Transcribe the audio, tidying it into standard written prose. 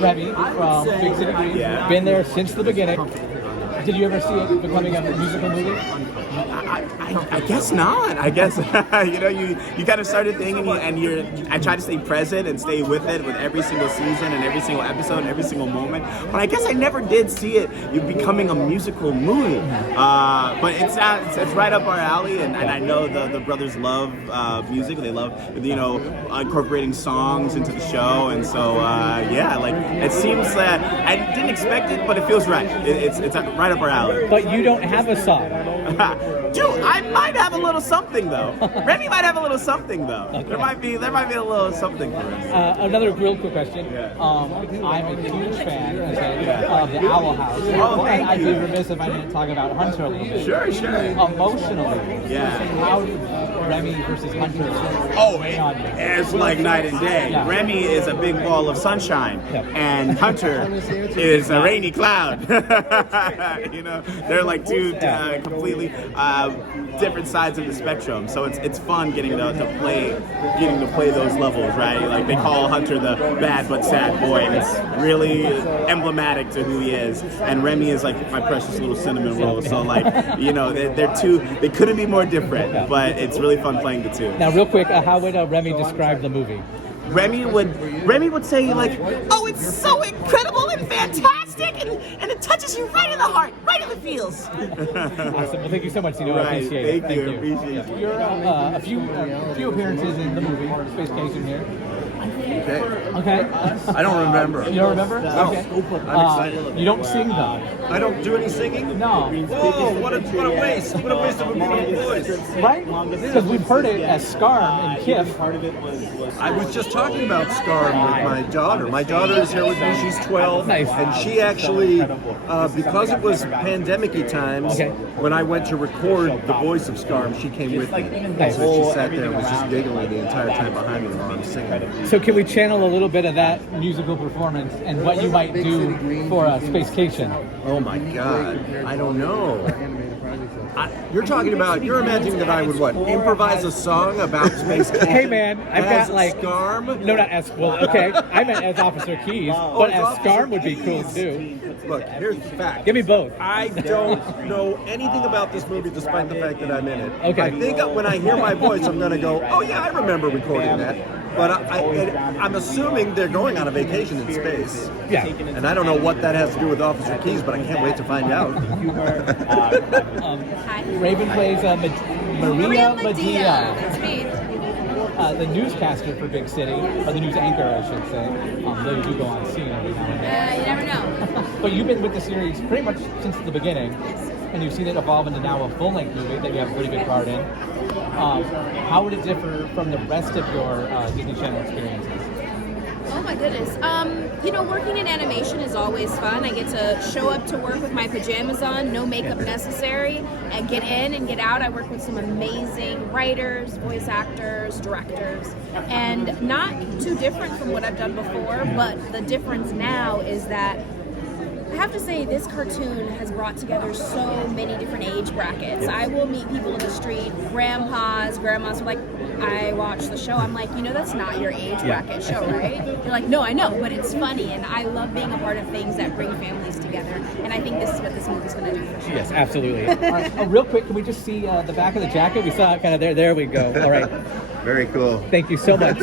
Remy from Big City Dreams. Yeah. Been there since the beginning. Did you ever see it becoming a musical movie? I guess not. I guess you kind of start a thing and I try to stay present and stay with it with every single season and every single episode and every single moment. But I guess I never did see it becoming a musical movie. But it's right up our alley, and I know the brothers love music. They love incorporating songs into the show, and so it seems that I didn't expect it, but it feels right. It's right up our alley. But you don't have a song. Dude, I might have a little something though. Remy might have a little something though. Okay. There might be a little something for us. Another real quick question. I'm a huge fan of the Owl House. Oh, thank you. I'd be remiss if I didn't talk about Hunter a little bit. Sure. Emotionally, yeah. How did Remy versus Hunter? It's like night and day. Yeah. Remy is a big ball of sunshine, and Hunter is a rainy cloud. They're like two completely different sides of the spectrum. So it's fun getting to play those levels, right? Like they call Hunter the bad but sad boy, and it's really emblematic to who he is. And Remy is like my precious little cinnamon roll. So they're two. They couldn't be more different, but it's really fun playing the two. Now, real quick, how would Remy describe the movie? Remy would say like, oh, it's so incredible and fantastic, and it touches you right in the heart, right in the feels. Awesome. Well, thank you so much, Zeno. Right. I appreciate it. Thank you. Appreciate it. You're a few appearances in the movie Spacecation here. Okay. I don't remember. You don't remember? No. Okay. I'm excited. You don't sing though. I don't do any singing? No. Whoa, what a waste. What a waste of a beautiful voice. Right? Because we've heard it as Scarm and Kiff. I was just talking about Scarm with my daughter. My daughter is here with me. She's 12. Nice. And she actually, because it was pandemic-y times, when I went to record the voice of Scarm, she came with me. Nice. So she sat there and was just giggling the entire time behind me while I'm singing. So can we channel a little bit of that musical performance and what you might do for Spacecation? Oh my God, I don't know. You're imagining that I would improvise a song about Spacecation? Hey man, I've got like Scarm? No, not as well. Okay, I meant as Officer Keys, but as Scarm would be cool too. Look, here's the fact. Give me both. I don't know anything about this movie despite the fact that I'm in it. Okay. I think when I hear my voice, I'm going to go, oh yeah, I remember recording that. But I'm assuming they're going on a vacation in space. Yeah. And I don't know what that has to do with Officer Keys, but I can't wait to find out. Raven plays Maria Medea. That's me. The newscaster for Big City, or the news anchor, I should say. Though you do go on scene every now and then. You never know. But you've been with the series pretty much since the beginning, and you've seen it evolve into now a full-length movie that you have a pretty big part in. How would it differ from the rest of your Disney Channel experiences? Oh my goodness. Working in animation is always fun. I get to show up to work with my pajamas on, no makeup necessary, and get in and get out. I work with some amazing writers, voice actors, directors, and not too different from what I've done before, but the difference now is that I have to say this cartoon has brought together so many different age brackets. I will meet people in the street, grandmas are like, I watch the show, I'm like, that's not your age bracket show, right? They're like, no, I know, but it's funny, and I love being a part of things that bring families together, and I think this is what this movie's going to do for sure. Yes, absolutely. All right, real quick, can we just see the back of the jacket? We saw it kind of there. There we go. All right. Very cool. Thank you so much.